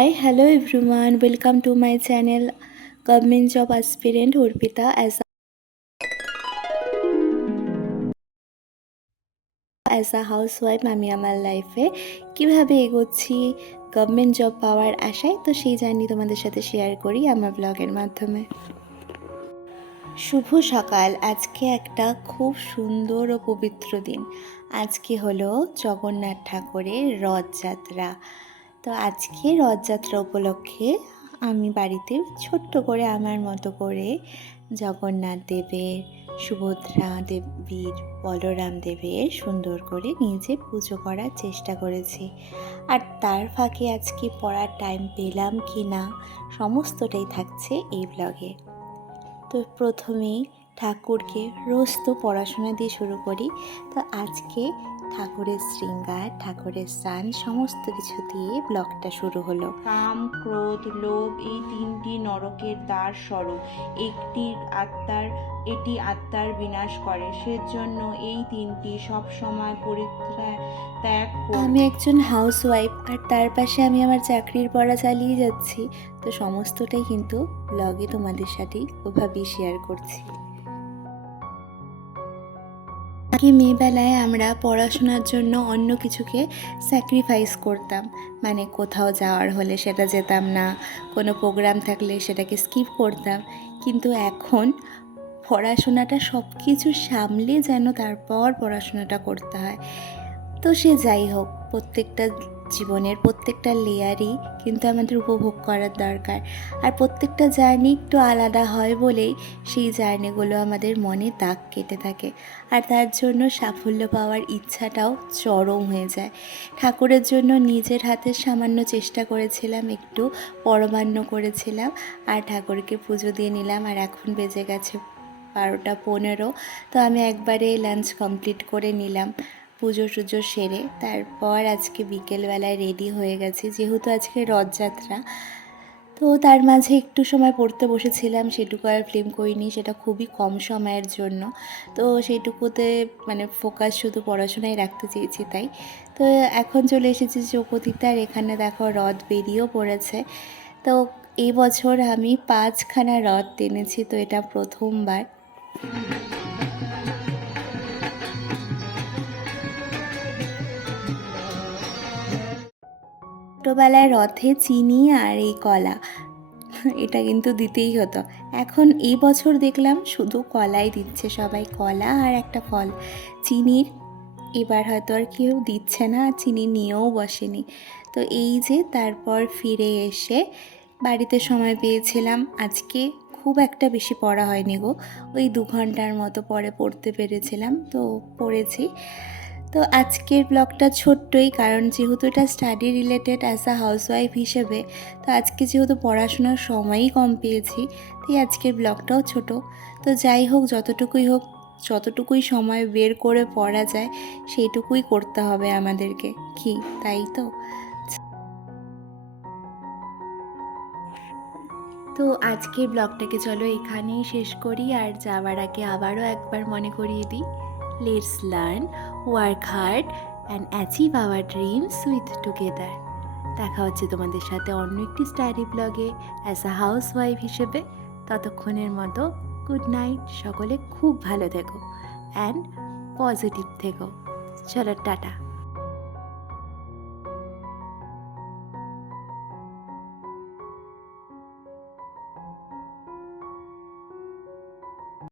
Hi, hello everyone. Welcome to my channel Government Job Aspirant Urpita as a housewife আমি আমার লাইফে কিভাবে এগোচ্ছি গভর্নমেন্ট জব পাওয়ার আশায়, তো সেই জার্নি তোমাদের সাথে শেয়ার করি আমার ব্লগের মাধ্যমে। শুভ সকাল। আজকে একটা খুব সুন্দর ও পবিত্র দিন। আজকে হলো জগন্নাথ ঠাকুরের রথযাত্রা। তো আজকে রথযাত্রা উপলক্ষে আমি বাড়িতে ছোট্ট করে আমার মতো করে জগন্নাথ দেবের, সুভদ্রা দেবীর, বলরাম দেবের সুন্দর করে নিজে পুজো করার চেষ্টা করেছি। আর তার ফাঁকে আজকে পড়ার টাইম পেলাম কি না সমস্তটাই থাকছে এই ব্লগে। তো প্রথমেই ঠাকুরকে রোজ তো পড়াশোনা দিয়ে শুরু করি, তো আজকে ঠাকুরের শৃঙ্গার, ঠাকুরের স্নান সমস্ত কিছু দিয়ে ব্লগটা শুরু হলো। কাম, ক্রোধ, লোভ এই তিনটি নরকের দ্বার স্বরূপ। এটি আত্মার বিনাশ করে, সেজন্য এই তিনটি সবসময় ত্যাগ করুন। আমি একজন হাউসওয়াইফ আর তার পাশে আমি আমার চাকরির পড়া চালিয়ে যাচ্ছি, তো সমস্তটাই কিন্তু ব্লগে তোমাদের সাথে ওভাবেই শেয়ার করছি। আগে মেয়েবেলায় আমরা পড়াশোনার জন্য অন্য কিছুকে স্যাক্রিফাইস করতাম, মানে কোথাও যাওয়ার হলে সেটা যেতাম না, কোনো প্রোগ্রাম থাকলে সেটাকে স্কিপ করতাম। কিন্তু এখন পড়াশোনাটা সব কিছু সামলে যেন তারপর পড়াশোনাটা করতে হয়। তো সে যাই হোক, প্রত্যেকটা জীবনের প্রত্যেকটা লেয়ারই কিন্তু আমাদের উপভোগ করার দরকার। আর প্রত্যেকটা জার্নি একটু আলাদা হয় বলেই সেই জার্নিগুলো আমাদের মনে দাগ কেটে থাকে, আর তার জন্য সাফল্য পাওয়ার ইচ্ছাটাও চরম হয়ে যায়। ঠাকুরের জন্য নিজের হাতে সামান্য চেষ্টা করেছিলাম, একটু পরমান্ন করেছিলাম, আর ঠাকুরকে পুজো দিয়ে নিলাম। আর এখন বেজে গেছে 12:15। তো আমি একবারে লাঞ্চ কমপ্লিট করে নিলাম, পুজো টুজো সেরে। তারপর আজকে বিকেলবেলায় রেডি হয়ে গেছি, যেহেতু আজকে রথযাত্রা। তো তার মাঝে একটু সময় পড়তে বসেছিলাম, সেটুকু আর ফিল্ম করিনি, সেটা খুবই কম সময়ের জন্য। তো সেইটুকুতে মানে ফোকাস শুধু পড়াশোনায় রাখতে চেয়েছি তাই। তো এখন চলে এসেছি চৌপতিতে, আর এখানে দেখো রথ বেরিয়েও পড়েছে। তো এই বছর আমি 5খানা রথ টেনেছি, তো এটা প্রথমবার। ছোটোবেলায় রথে চিনি আর এই কলা এটা কিন্তু দিতেই হতো। এখন এই বছর দেখলাম শুধু কলাই দিচ্ছে সবাই, কলা আর একটা ফল। চিনির এবার হয়তো আর কেউ দিচ্ছে না, চিনি নিয়েও বসেনি। তো এই যে তারপর ফিরে এসে বাড়িতে সময় পেয়েছিলাম। আজকে খুব একটা বেশি পড়া হয়নি গো, ওই 2 ঘন্টার মতো পরে পড়তে পেরেছিলাম, তো পড়েছি। তো আজকের ব্লগটা ছোট্টই, কারণ যেহেতু এটা study related as a housewife হিসেবে, তো আজকে যেহেতু পড়াশোনার সময়ই কম পেয়েছি, তাই আজকের ব্লগটাও ছোট। তো যাই হোক, যতটুকুই সময় বের করে পড়া যায় সেইটুকুই করতে হবে আমাদেরকে, কি তাই তো? তো আজকের ব্লগটাকে চলো এখানেই শেষ করি, আর যাওয়ার আগে আবারও একবার মনে করিয়ে দিই, let's learn, work hard and achieve our dreams with together. দেখা হচ্ছে তোমাদের সাথে অন্য একটি স্টাডি ব্লগে অ্যাজ আ হাউস ওয়াইফ হিসেবে। ততক্ষণের মতো গুড নাইট, সকলে খুব ভালো থেকো অ্যান্ড পজিটিভ থেকো। চলো টাটা।